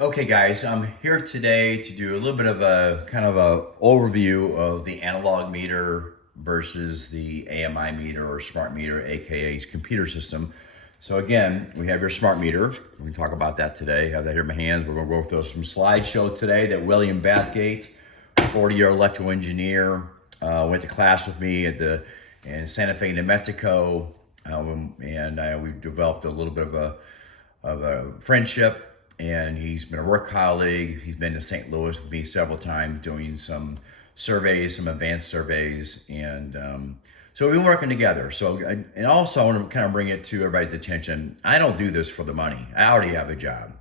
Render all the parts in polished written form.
Okay guys, I'm here today to do a little bit of a kind of a overview of the analog meter versus the AMI meter or smart meter, aka computer system. So again, we have your smart meter. We can talk about that today. I have that here in my hands. We're going to go through some slideshow today that William Bathgate, 40-year electrical engineer, went to class with me in Santa Fe, New Mexico, and we developed a little bit of a friendship. And he's been a work colleague. He's been to St. Louis with me several times doing some surveys, some advanced surveys, and so we've been working together. And also I want to kind of bring it to everybody's attention. I don't do this for the money. I already have a job.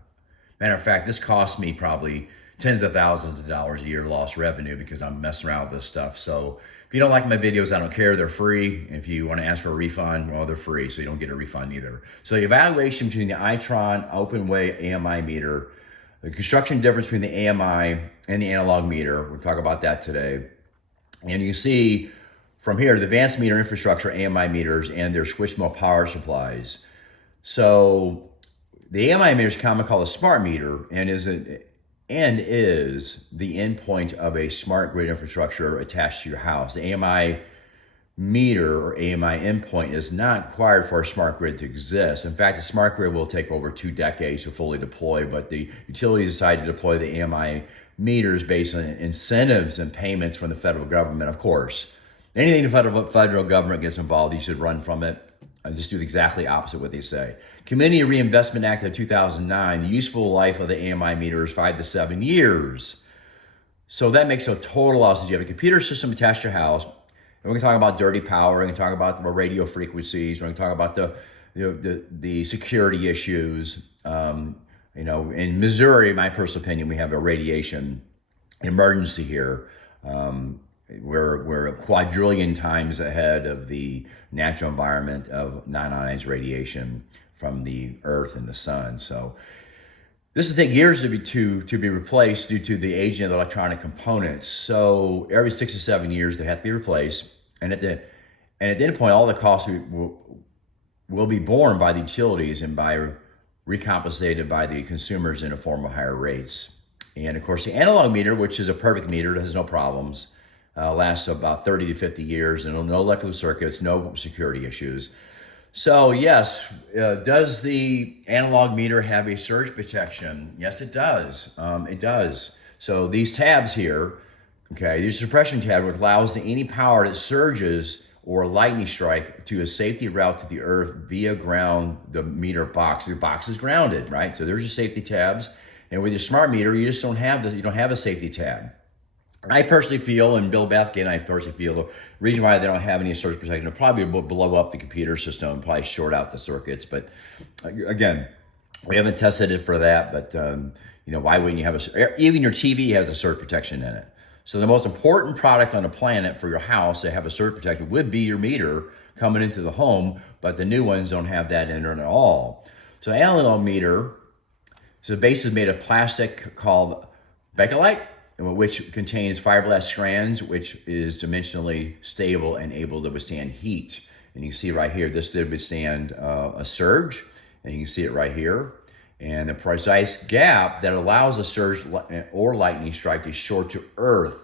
Matter of fact, this cost me probably tens of thousands of dollars a year lost revenue because I'm messing around with this stuff. So if you don't like my videos, I don't care. They're free. If you want to ask for a refund, well, they're free, so you don't get a refund either. So the evaluation between the Itron OpenWay AMI meter, the construction difference between the AMI and the analog meter, we'll talk about that today. And you see from here, the advanced meter infrastructure, AMI meters, and their switch mode power supplies. So the AMI meter is commonly called a smart meter and is the endpoint of a smart grid infrastructure attached to your house. The AMI meter or AMI endpoint is not required for a smart grid to exist. In fact, the smart grid will take over 2 decades to fully deploy, but the utilities decided to deploy the AMI meters based on incentives and payments from the federal government, of course. Anything the federal government gets involved, you should run from it. And just do exactly opposite what they say. Community Reinvestment Act of 2009, the useful life of the AMI meter is 5 to 7 years. So that makes a total loss. You have a computer system attached to your house, and we're going to talk about dirty power. We're going to talk about the radio frequencies. We're going to talk about the security issues. In Missouri, in my personal opinion, we have a radiation emergency here. We're a quadrillion times ahead of the natural environment of non-ionized radiation from the Earth and the Sun. So this will take years to be replaced due to the aging of the electronic components. So every 6 to 7 years they have to be replaced, and at the end point, all the costs will be borne by the utilities and recompensated by the consumers in the form of higher rates. And of course, the analog meter, which is a perfect meter, has no problems. Lasts about 30 to 50 years, and no electrical circuits, no security issues. So yes, does the analog meter have a surge protection? Yes, it does. It does. So these tabs here, okay, these suppression tab, which allows any power that surges or lightning strike to a safety route to the earth via ground, the meter box. The box is grounded, right? So there's your safety tabs. And with your smart meter, you just don't have you don't have a safety tab. I personally feel, and Bill Bathgate and I personally feel, the reason why they don't have any surge protection, they'll probably blow up the computer system and probably short out the circuits. But again, we haven't tested it for that. But why wouldn't you have even your TV has a surge protection in it. So the most important product on the planet for your house to have a surge protection would be your meter coming into the home, but the new ones don't have that in it at all. So analog meter, so the base is made of plastic called bakelite, which contains fiberglass strands, which is dimensionally stable and able to withstand heat. And you can see right here, this did withstand a surge, and you can see it right here. And the precise gap that allows a surge or lightning strike to short to earth.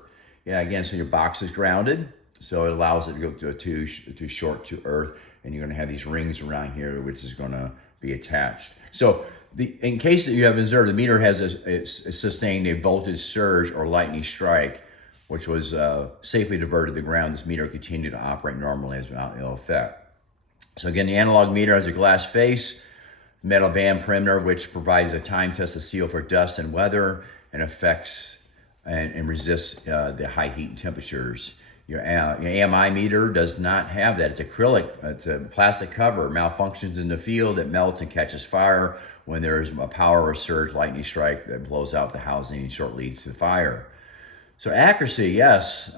Yeah, again, so your box is grounded, so it allows it to go to short to earth, and you're going to have these rings around here, which is going to be attached. So in case that you have observed, the meter has sustained a voltage surge or lightning strike, which was safely diverted to the ground. This meter continued to operate normally as without ill effect. So again, the analog meter has a glass face, metal band perimeter, which provides a time-tested seal for dust and weather, and affects and resists the high heat and temperatures. Your AMI meter does not have that. It's acrylic. It's a plastic cover. Malfunctions in the field. It melts and catches fire when there's a power or surge lightning strike that blows out the housing and short leads to fire. So accuracy, yes.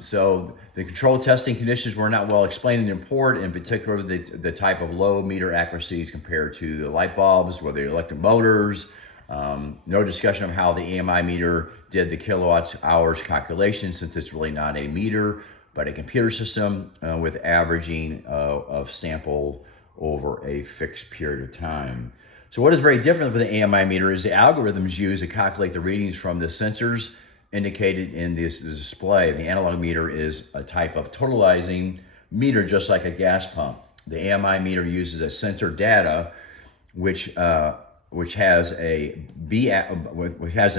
So the control testing conditions were not well explained in report, in particular the type of low meter accuracies compared to the light bulbs or the electric motors. No discussion of how the AMI meter did the kilowatt hours calculation, since it's really not a meter, but a computer system with averaging of sample over a fixed period of time. So what is very different with the AMI meter is the algorithms used to calculate the readings from the sensors indicated in this display. The analog meter is a type of totalizing meter, just like a gas pump. The AMI meter uses a sensor data, which has an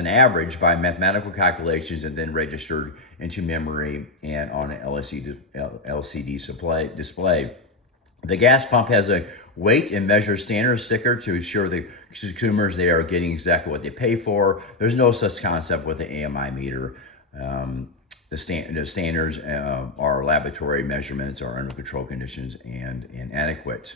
average by mathematical calculations and then registered into memory and on an LCD display. The gas pump has a weight and measure standard sticker to ensure the consumers they are getting exactly what they pay for. There's no such concept with the AMI meter. The standards are laboratory measurements are under control conditions and inadequate.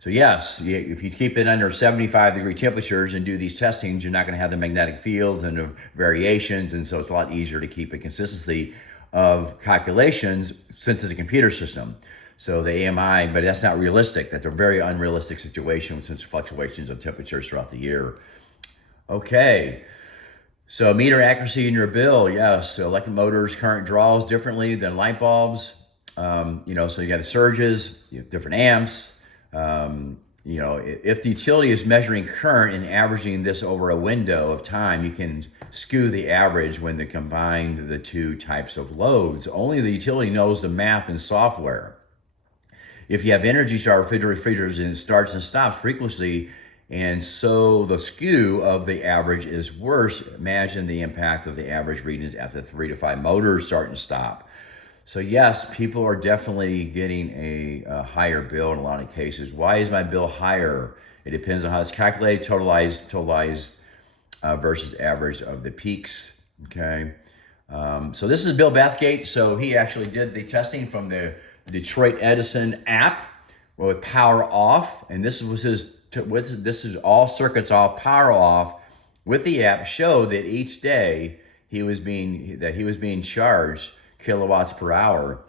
So yes, if you keep it under 75-degree temperatures and do these testings, you're not going to have the magnetic fields and the variations, and so it's a lot easier to keep a consistency of calculations since it's a computer system. So the AMI, but that's not realistic. That's a very unrealistic situation since fluctuations of temperatures throughout the year. Okay, so meter accuracy in your bill, yes. So electric motors current draws differently than light bulbs. So you got the surges, you have different amps. If the utility is measuring current and averaging this over a window of time, you can skew the average when they combine the two types of loads. Only the utility knows the math and software. If you have Energy Star refrigerators and it starts and stops frequency, and so the skew of the average is worse, imagine the impact of the average readings after 3 to 5 motors start and stop. So yes, people are definitely getting a higher bill in a lot of cases. Why is my bill higher? It depends on how it's calculated, totalized versus average of the peaks, okay? So this is Bill Bathgate. So he actually did the testing from the Detroit Eddison app with power off, and this is all circuits off, power off. With the app, showed that each day he was being charged kilowatts per hour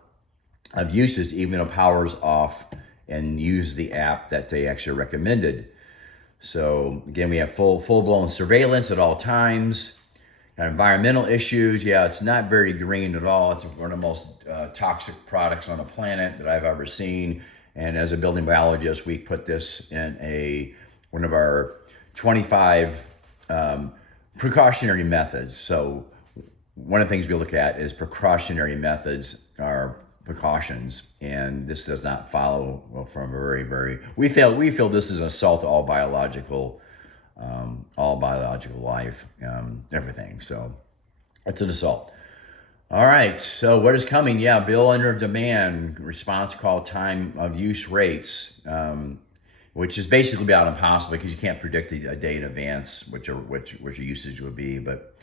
of usage, even though power's off, and use the app that they actually recommended. So again, we have full-blown surveillance at all times. Environmental issues, yeah, it's not very green at all. It's one of the most toxic products on the planet that I've ever seen. And as a building biologist, we put this in one of our 25 precautionary methods. So one of the things we look at is precautionary methods are precautions, and this does not follow from we feel this is an assault to all biological life, everything. So it's an assault. All right, so what is coming? Yeah, bill under demand, response call time of use rates, which is basically about impossible because you can't predict a day in advance which your usage would be, but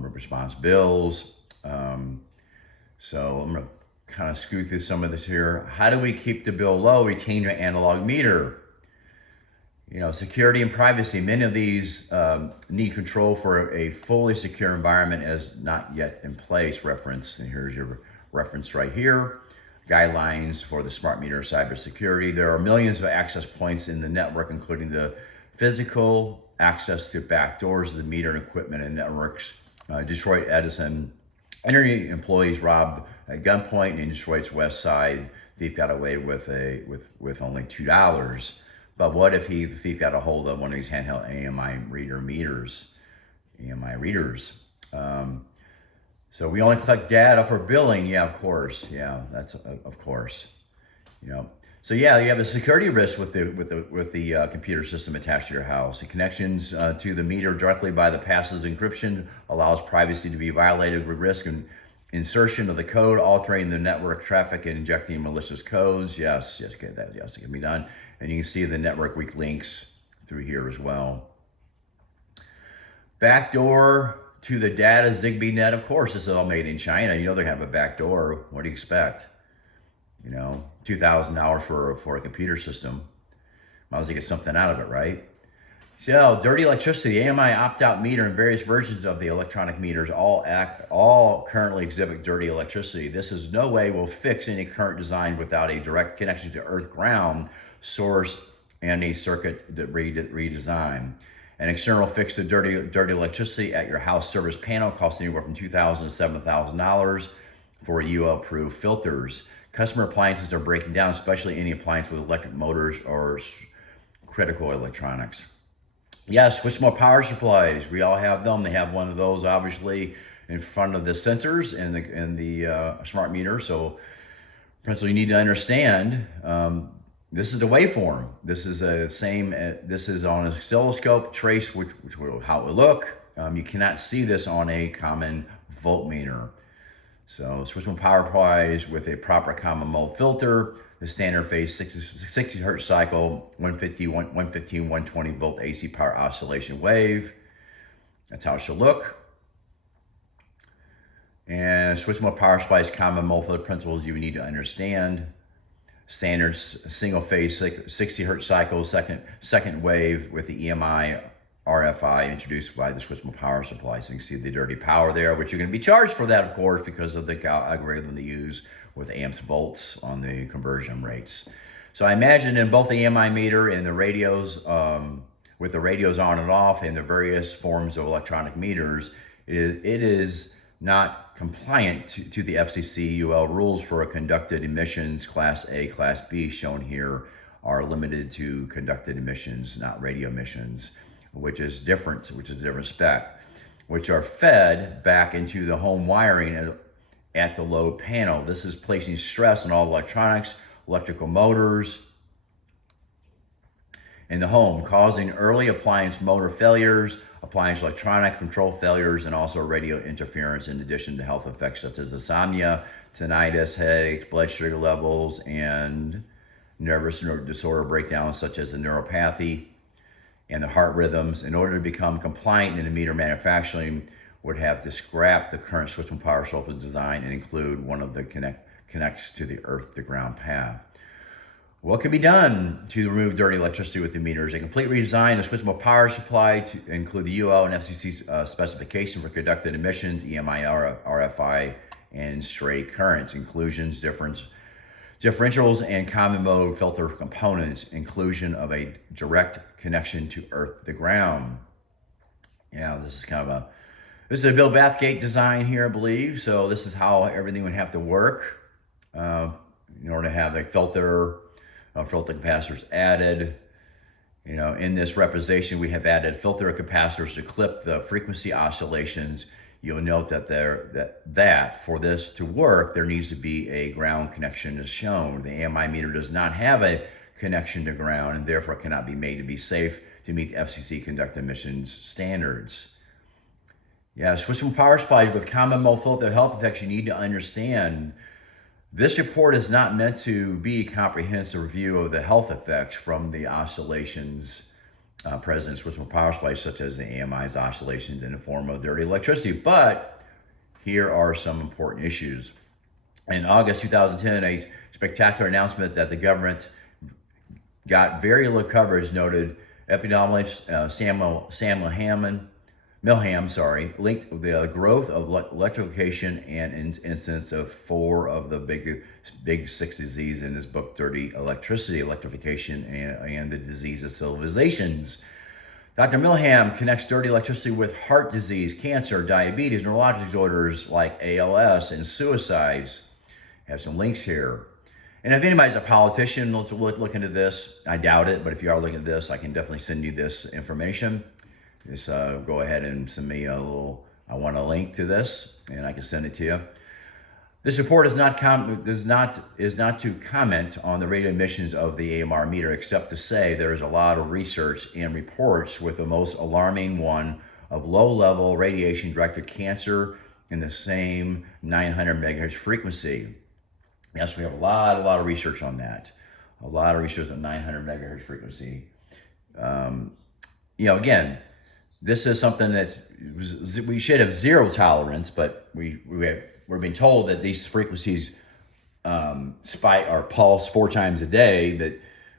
response bills. So I'm gonna kind of scoot through some of this here. How do we keep the bill low? Retain your analog meter. Security and privacy. Many of these need control for a fully secure environment as not yet in place. Reference, and here's your reference right here. Guidelines for the smart meter cybersecurity. There are millions of access points in the network, including the physical access to back doors of the meter and equipment and networks. Detroit Eddison Energy employees robbed at gunpoint in Detroit's west side. Thief got away with only $2. But what if the thief got a hold of one of these handheld AMI readers? So we only collect data for billing. Yeah, of course. Yeah, that's of course. So yeah, you have a security risk with the computer system attached to your house. The connections to the meter directly by the passive encryption allows privacy to be violated with risk and insertion of the code, altering the network traffic and injecting malicious codes. Yes, it can be done. And you can see the network weak links through here as well. Backdoor to the data Zigbee net. Of course, this is all made in China. They're gonna have a backdoor. What do you expect? $2,000 for a computer system. Might as well get something out of it, right? So, dirty electricity, AMI opt-out meter and various versions of the electronic meters all currently exhibit dirty electricity. This is no way will fix any current design without a direct connection to earth ground source and a circuit redesign. An external fix to dirty electricity at your house service panel costs anywhere from $2,000 to $7,000 for UL-proof filters. Customer appliances are breaking down, especially any appliance with electric motors or critical electronics. Yeah, switch mode power supplies. We all have them. They have one of those obviously in front of the sensors and the smart meter. So, principle you need to understand. This is the waveform. This is a same. This is on a oscilloscope trace, which will how it will look. You cannot see this on a common voltmeter. So switch mode power supplies with a proper common mode filter, the standard phase 60 hertz cycle, 120 volt AC power oscillation wave. That's how it should look. And switch mode power supplies common mode filter principles you need to understand. Standard single phase 60 hertz cycle, second wave with the EMI RFI introduced by the switch mode power supply. So you can see the dirty power there, which you're going to be charged for that, of course, because of the algorithm they use with amps volts on the conversion rates. So I imagine in both the EMI meter and the radios, with the radios on and off and the various forms of electronic meters, it is not compliant to the FCC UL rules for a conducted emissions class A, class B shown here are limited to conducted emissions, not radio emissions, which is different spec, which are fed back into the home wiring at the load panel. This is placing stress on all electronics, electrical motors in the home, causing early appliance motor failures, appliance electronic control failures, and also radio interference, in addition to health effects such as insomnia, tinnitus, headaches, blood sugar levels, and nervous disorder breakdowns such as the neuropathy and the heart rhythms. In order to become compliant in the meter manufacturing, would have to scrap the current switch mode power supply design and include one of the connects to the earth to ground path. What can be done to remove dirty electricity with the meters? A complete redesign of the switch mode power supply to include the UL and FCC specification for conducted emissions, EMI, RFI, and stray currents, inclusions, differentials, and common mode filter components, inclusion of a direct connection to earth to ground. Yeah, this is a Bill Bathgate design here, I believe. So this is how everything would have to work in order to have a filter capacitors added. In this representation, we have added filter capacitors to clip the frequency oscillations. You'll note that for this to work, there needs to be a ground connection as shown. The AMI meter does not have a connection to ground and therefore cannot be made to be safe to meet the FCC conducted emissions standards. Yeah, switch from power supplies with common mode filter health effects you need to understand. This report is not meant to be a comprehensive review of the health effects from the oscillations present in switch mode power supplies, such as the AMI's oscillations in the form of dirty electricity. But here are some important issues. In August 2010, a spectacular announcement that the government got very little coverage noted epidemiologist Samuel Milham, linked the growth of electrification and incidence of 4 of the big 6 diseases in his book, Dirty Electricity, Electrification, and the Disease of Civilizations. Dr. Milham connects dirty electricity with heart disease, cancer, diabetes, neurological disorders like ALS, and suicides. I have some links here. And if anybody's a politician, look into this. I doubt it, but if you are looking at this, I can definitely send you this information. Just go ahead and send me I want a link to this, and I can send it to you. This report is not to comment on the radio emissions of the AMR meter, except to say there is a lot of research and reports, with the most alarming one of low-level radiation-directed cancer in the same 900 megahertz frequency. Yes, we have a lot of research on that. A lot of research on 900 megahertz frequency. Again, this is something that we should have zero tolerance, but we're being told that these frequencies spike or pulse 4 times a day, but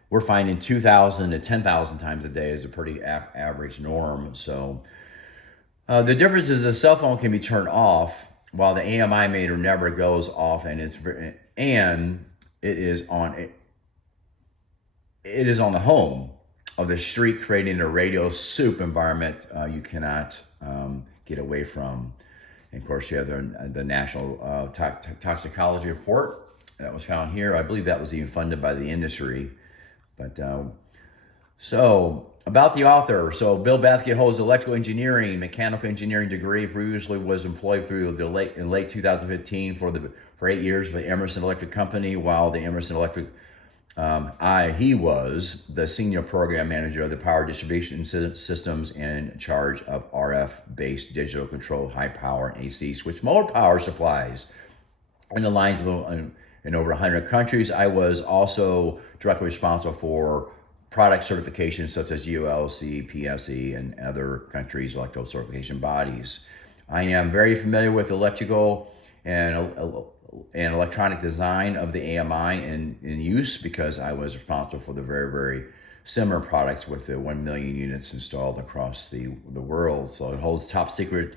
we're finding 2,000 to 10,000 times a day is a pretty average norm. So the difference is the cell phone can be turned off while the AMI meter never goes off, and it is on the home of the street, creating a radio soup environment you cannot get away from. And of course, you have the National Toxicology Report that was found here. I believe that was even funded by the industry. But So, about the author. So, Bill Bathgate holds electrical engineering, mechanical engineering degree. Previously was employed through the late 2015 for 8 years for the Emerson Electric Company, while the Emerson Electric he was the senior program manager of the power distribution systems and in charge of RF-based digital control, high power and AC switch motor power supplies in the lines in over 100 countries. I was also directly responsible for product certifications such as ULC, PSE, and other countries' electrical certification bodies. I am very familiar with electrical and electronic design of the AMI in use, because I was responsible for the very similar products with the 1 million units installed across the world. So it holds top secret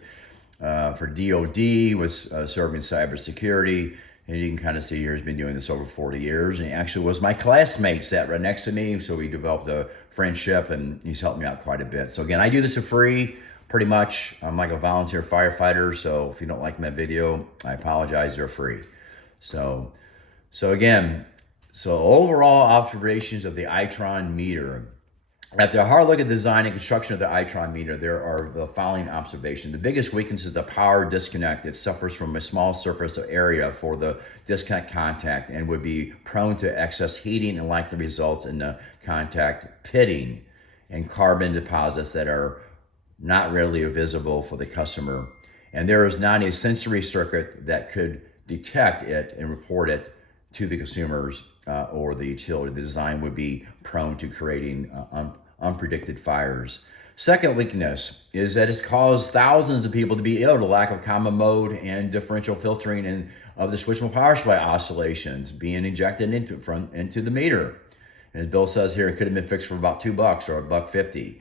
for DOD, with serving cybersecurity. And you can kind of see here, he's been doing this over 40 years. And he actually was my classmate, sat right next to me. So we developed a friendship, and he's helped me out quite a bit. So again, I do this for free, pretty much. I'm like a volunteer firefighter. So if you don't like my video, I apologize, they're free. So again, overall observations of the Itron meter. After a hard look at the design and construction of the Itron meter, there are the following observations. The biggest weakness is the power disconnect. It suffers from a small surface area for the disconnect contact and would be prone to excess heating, and likely results in the contact pitting and carbon deposits that are not readily visible for the customer. And there is not a sensory circuit that could detect it and report it to the consumers or the utility. The design would be prone to creating unpredicted fires. Second weakness is that it's caused thousands of people to be ill. The lack of common mode and differential filtering of the switchable power supply oscillations being injected into the meter. And as Bill says here, it could have been fixed for about $2 or $1.50.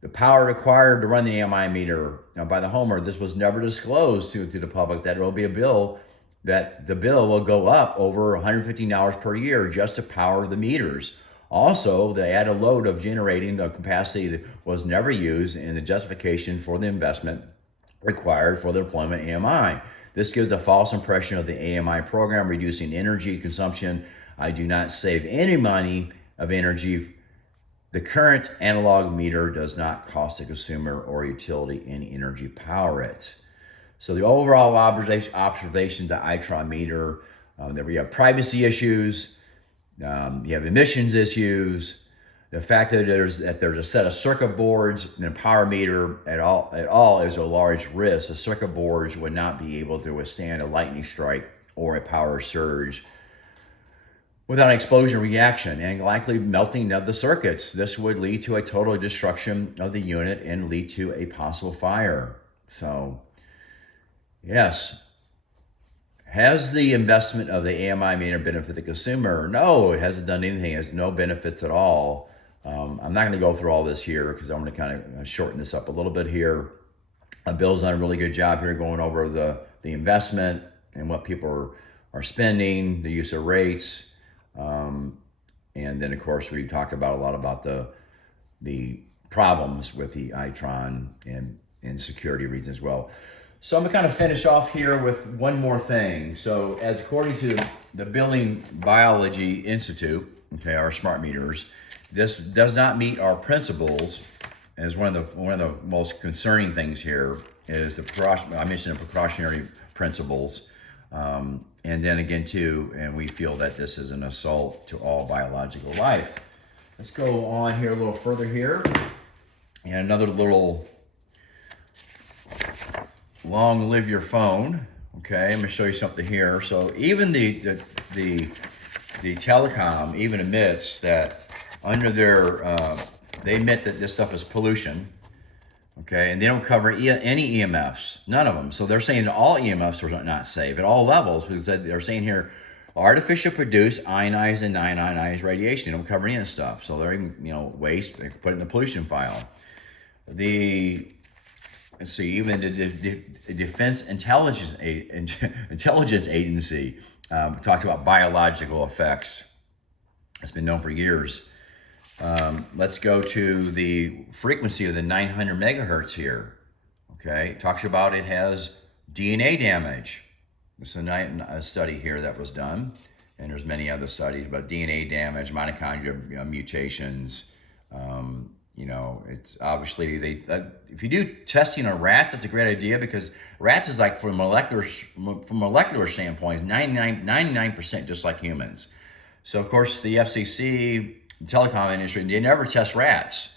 The power required to run the AMI meter by the homeowner, this was never disclosed to the public, that there will be a bill, that the bill will go up over $115 per year just to power the meters. Also, the added load of generating the capacity that was never used in the justification for the investment required for the deployment of AMI. This gives a false impression of the AMI program, reducing energy consumption. I do not save any money of energy. The current analog meter does not cost the consumer or utility any energy to power it. So the overall observation, the Itron meter, that we have privacy issues, you have emissions issues, the fact that there's a set of circuit boards and a power meter at all is a large risk. The circuit boards would not be able to withstand a lightning strike or a power surge without an explosion reaction, and likely melting of the circuits. This would lead to a total destruction of the unit and lead to a possible fire. So, yes. Has the investment of the AMI meter benefit the consumer? No, it hasn't done anything. It has no benefits at all. I'm not going to go through all this here, because I'm going to kind of shorten this up a little bit here. Bill's done a really good job here going over the investment and what people are spending, the use of rates. And then, of course, we talked about a lot about the problems with the Itron and security reasons as well. So I'm going to kind of finish off here with one more thing. So, as according to the Building Biology Institute, okay, our smart meters, this does not meet our principles. As one of the most concerning things here is I mentioned the precautionary principles. And then again, too, and we feel that this is an assault to all biological life. Let's go on here a little further here. And another little long live your phone. Okay, I'm gonna show you something here. So even the telecom even admits that under their, they admit that this stuff is pollution. Okay, and they don't cover any EMFs, none of them. So they're saying that all EMFs are not safe at all levels, because they're saying here, artificial produced ionized and non-ionized radiation. They don't cover any of this stuff. So they're even, waste, they put it in the pollution file. Let's see, even the Defense Intelligence Agency talks about biological effects. It's been known for years. Let's go to the frequency of the 900 megahertz here. Okay, it talks about it has DNA damage. This is a study here that was done, and there's many other studies about DNA damage, mitochondria mutations, You know, it's obviously if you do testing on rats, that's a great idea, because rats is like from molecular standpoint, is 99% just like humans. So of course the FCC, the telecom industry, they never test rats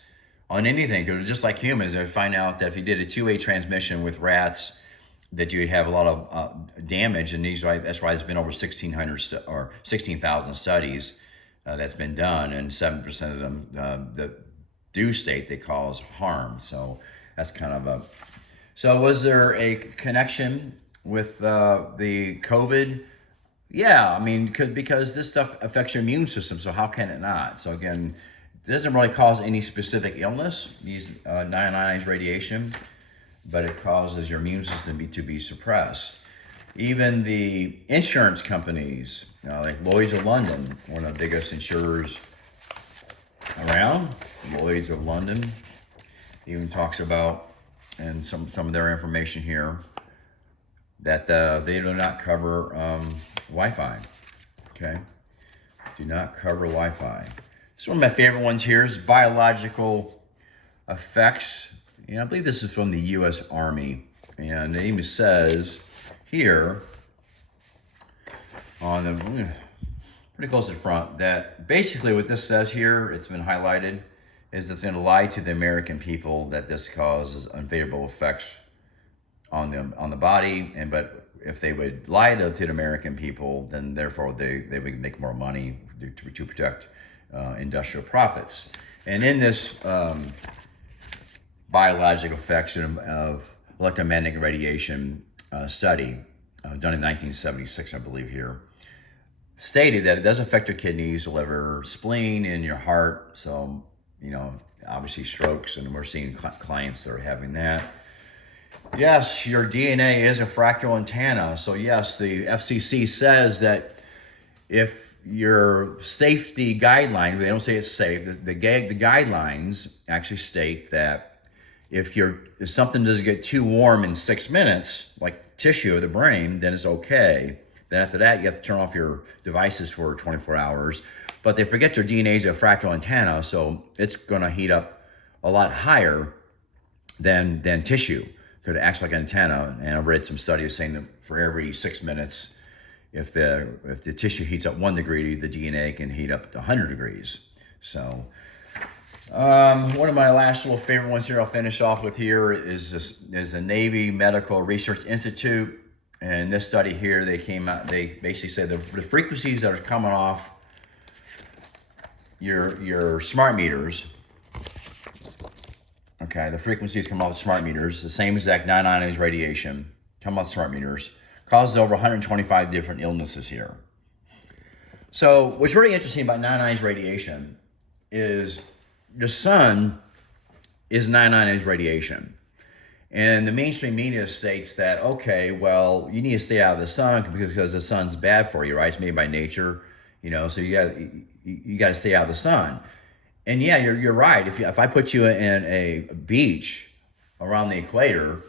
on anything, because just like humans, they find out that if you did a two-way transmission with rats, that you'd have a lot of damage. And that's why there's been over 1,600 or 16,000 studies that's been done, and 7% of them that do state they cause harm. So that's kind of a. So was there a connection with the COVID? Yeah, I mean, because this stuff affects your immune system, so how can it not? So again, it doesn't really cause any specific illness, these non-ionized radiation, but it causes your immune system to be suppressed. Even the insurance companies, like Lloyd's of London, one of the biggest insurers around, Lloyd's of London, even talks about, and some of their information here, that they do not cover Wi-Fi. Okay, do not cover Wi-Fi. So one of my favorite ones here is biological effects. And I believe this is from the U.S. Army, and it even says here on the pretty close to the front that basically what this says here, it's been highlighted, is it's going to lie to the American people that this causes unfavorable effects on the body, but if they would lie to the American people, then therefore they would make more money to protect industrial profits. And in this biological effects of electromagnetic radiation study done in 1976, I believe here, stated that it does affect your kidneys, liver, spleen, and your heart. So, you know, obviously strokes, and we're seeing clients that are having that. Yes, your DNA is a fractal antenna. So yes, the FCC says that if your safety guideline, they don't say it's safe, the guidelines actually state that if something doesn't get too warm in 6 minutes, like tissue of the brain, then it's okay. Then after that, you have to turn off your devices for 24 hours. But they forget your DNA is a fractal antenna, so it's going to heat up a lot higher than tissue. It acts like an antenna. And I've read some studies saying that for every 6 minutes, if the tissue heats up 1 degree, the DNA can heat up to 100 degrees. So one of my last little favorite ones here I'll finish off with here is the Navy Medical Research Institute. And this study here, they basically said the frequencies that are coming off your smart meters, okay, the frequencies coming off the smart meters, the same exact non-ionized radiation coming off the smart meters, causes over 125 different illnesses here. So what's really interesting about non-ionized radiation is the sun is non-ionized radiation. And the mainstream media states that, okay, well, you need to stay out of the sun because the sun's bad for you, right? It's made by nature, you know, so you got to stay out of the sun. And yeah, you're right. If I put you in a beach around the equator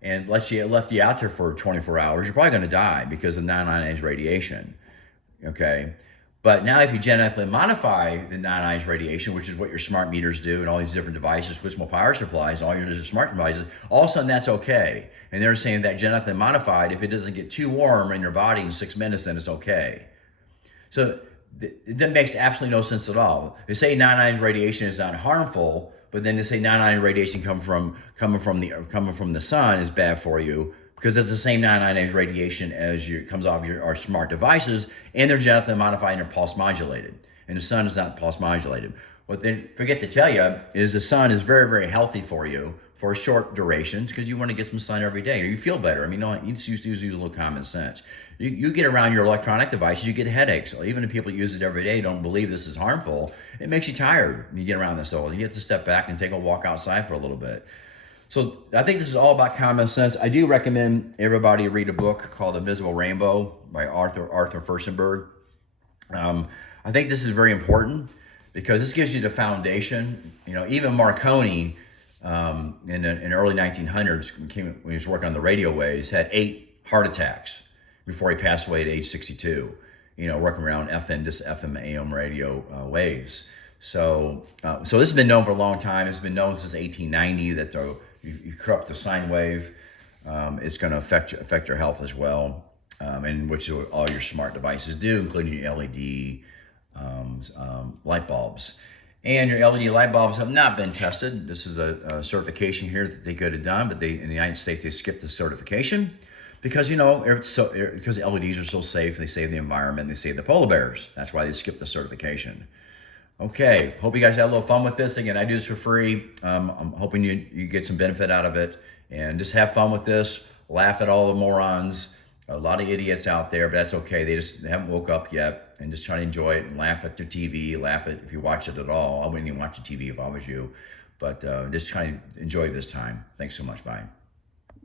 and left you out there for 24 hours, you're probably going to die because of non-ionized radiation, okay? But now if you genetically modify the non-ionized radiation, which is what your smart meters do and all these different devices, switchable power supplies, and all your smart devices, all of a sudden that's okay. And they're saying that genetically modified, if it doesn't get too warm in your body in 6 minutes, then it's okay. So that makes absolutely no sense at all. They say non-ionized radiation is not harmful, but then they say non-ionized radiation coming from the sun is bad for you, because it's the same non-ionized radiation as comes off our smart devices, and they're genetically modified and they're pulse modulated. And the sun is not pulse modulated. What they forget to tell you is the sun is very, very healthy for you for short durations, because you want to get some sun every day, or you feel better. I mean, you just use a little common sense. You get around your electronic devices, you get headaches. Even if people use it every day don't believe this is harmful, it makes you tired when you get around this old. You have to step back and take a walk outside for a little bit. So I think this is all about common sense. I do recommend everybody read a book called The Invisible Rainbow by Arthur Firstenberg. I think this is very important because this gives you the foundation. You know, even Marconi in the early 1900s, when he was working on the radio waves, had 8 heart attacks before he passed away at age 62. You know, working around FM AM radio waves. So this has been known for a long time. It's been known since 1890 that you corrupt the sine wave, it's going to affect your health as well, and which all your smart devices do, including your LED light bulbs. And your LED light bulbs have not been tested. This is a certification here that they could have done, but in the United States they skipped the certification because because LEDs are so safe. They save the environment. They save the polar bears. That's why they skipped the certification. Okay, hope you guys had a little fun with this. Again, I do this for free. I'm hoping you get some benefit out of it, and just have fun with this. Laugh at all the morons. A lot of idiots out there, but that's okay. They haven't woke up yet, and just try to enjoy it and laugh at their TV. Laugh at if you watch it at all. I wouldn't even watch the TV if I was you, but just try to enjoy this time. Thanks so much. Bye.